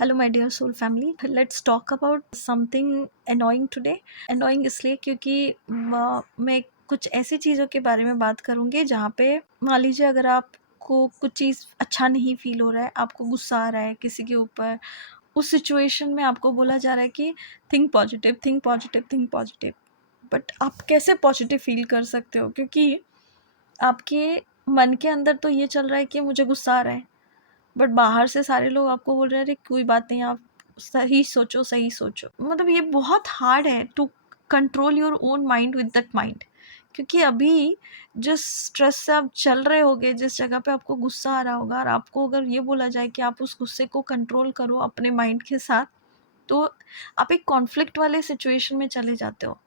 Hello my dear soul family, let's talk about something annoying today. Annoying इसलिए क्योंकि मैं कुछ ऐसी चीज़ों के बारे में बात करूँगी जहाँ पे मान लीजिए अगर आपको कुछ चीज़ अच्छा नहीं फील हो रहा है, आपको गुस्सा आ रहा है किसी के ऊपर, उस सिचुएशन में आपको बोला जा रहा है कि think positive, think positive, think positive. But आप कैसे पॉजिटिव फील कर सकते हो? क्योंकि आपके मन के अंदर तो ये चल रहा है कि मुझे गुस्सा आ रहा है, बट बाहर से सारे लोग आपको बोल रहे हैं अरे कोई बात नहीं, आप सही सोचो, सही सोचो। मतलब ये बहुत हार्ड है to control your own mind with that mind. क्योंकि अभी जिस स्ट्रेस से आप चल रहे होगे, जिस जगह पे आपको गुस्सा आ रहा होगा, और आपको अगर ये बोला जाए कि आप उस गुस्से को कंट्रोल करो अपने माइंड के साथ, तो आप एक कॉन्फ्लिक्ट वाले सिचुएशन में चले जाते हो।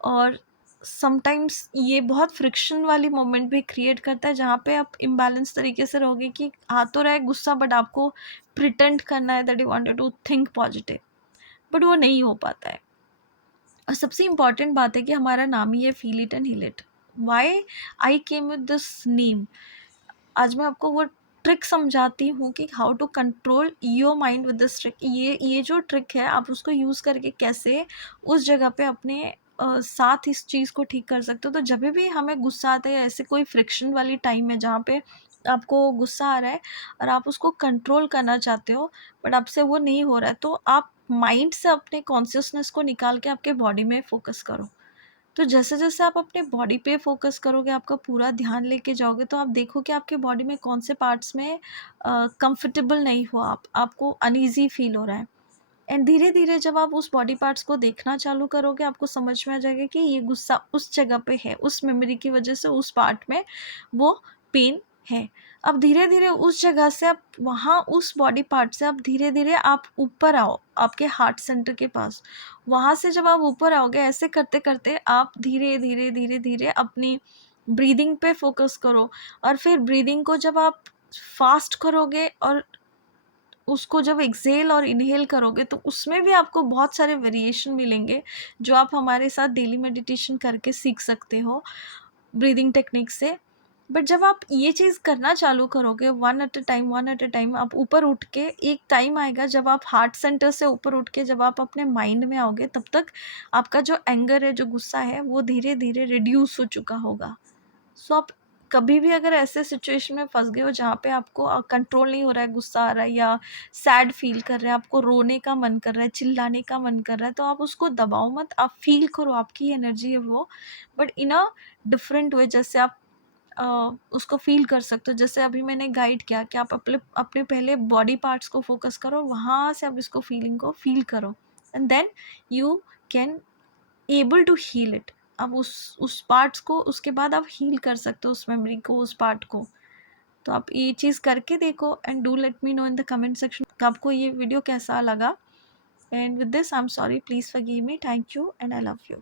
और समटाइम्स ये बहुत फ्रिक्शन वाली मोमेंट भी क्रिएट करता है जहाँ पे आप इम्बैलेंस तरीके से रहोगे कि आ तो रहा है गुस्सा, बट आपको प्रिटेंड करना है that you wanted to think positive, but वो नहीं हो पाता है। और सबसे इम्पॉर्टेंट बात है कि हमारा नाम ही है feel it and heal it. Why I came with this name. आज मैं आपको वो ट्रिक समझाती हूँ कि how to control your mind with this trick. ये जो ट्रिक है आप उसको यूज़ करके कैसे उस जगह पे अपने साथ इस चीज़ को ठीक कर सकते हो। तो जब भी हमें गुस्सा आता है या ऐसे कोई फ्रिक्शन वाली टाइम है जहाँ पे आपको गुस्सा आ रहा है और आप उसको कंट्रोल करना चाहते हो, बट आपसे वो नहीं हो रहा है, तो आप माइंड से अपने कॉन्शियसनेस को निकाल के आपके बॉडी में फोकस करो। तो जैसे-जैसे आप अपने बॉडी पे फ़ोकस करोगे, आपका पूरा ध्यान लेके जाओगे, तो आप देखोगे आपके बॉडी में कौन से पार्ट्स में कंफर्टेबल नहीं हो आप, आपको अनईज़ी फ़ील हो रहा है। एंड धीरे-धीरे जब आप उस बॉडी पार्ट्स को देखना चालू करोगे, आपको समझ में आ जाएगा कि ये गुस्सा उस जगह पे है, उस मेमोरी की वजह से उस पार्ट में वो पेन है। अब धीरे-धीरे उस जगह से आप वहाँ उस बॉडी पार्ट से आप धीरे-धीरे आप ऊपर आओ, आपके हार्ट सेंटर के पास। वहाँ से जब आप ऊपर आओगे, ऐसे करते-करते आप धीरे-धीरे, धीरे-धीरे अपनी ब्रीदिंग पे फ़ोकस करो। और फिर ब्रीदिंग को जब आप फ़ास्ट करोगे और उसको जब एक्सहेल और इनहेल करोगे, तो उसमें भी आपको बहुत सारे वेरिएशन मिलेंगे, जो आप हमारे साथ डेली मेडिटेशन करके सीख सकते हो ब्रीदिंग टेक्निक से। बट जब आप ये चीज़ करना चालू करोगे one at a time, one at a time, आप ऊपर उठ के, एक टाइम आएगा जब आप हार्ट सेंटर से ऊपर उठ के जब आप अपने माइंड में आओगे, तब तक आपका जो एंगर है, जो गुस्सा है, वो धीरे-धीरे रिड्यूस हो चुका होगा। सो आप कभी भी अगर ऐसे सिचुएशन में फँस गए हो जहाँ पे आपको कंट्रोल नहीं हो रहा है, गुस्सा आ रहा है या सैड फ़ील कर रहे हैं, आपको रोने का मन कर रहा है, चिल्लाने का मन कर रहा है, तो आप उसको दबाओ मत, आप फ़ील करो, आपकी एनर्जी है वो, but in a different way. जैसे आप उसको फ़ील कर सकते हो, जैसे अभी मैंने गाइड किया कि आप अपने अपने पहले बॉडी पार्ट्स को फ़ोकस करो, वहाँ से आप इसको फीलिंग को फ़ील करो, and then you can able to heal it. अब उस पार्ट्स को उसके बाद आप हील कर सकते हो, उस मेमोरी को, उस पार्ट को। तो आप ये चीज़ करके देखो and do let me know in the comment section आपको ये वीडियो कैसा लगा। And with this I am sorry, please forgive me, thank you and I love you.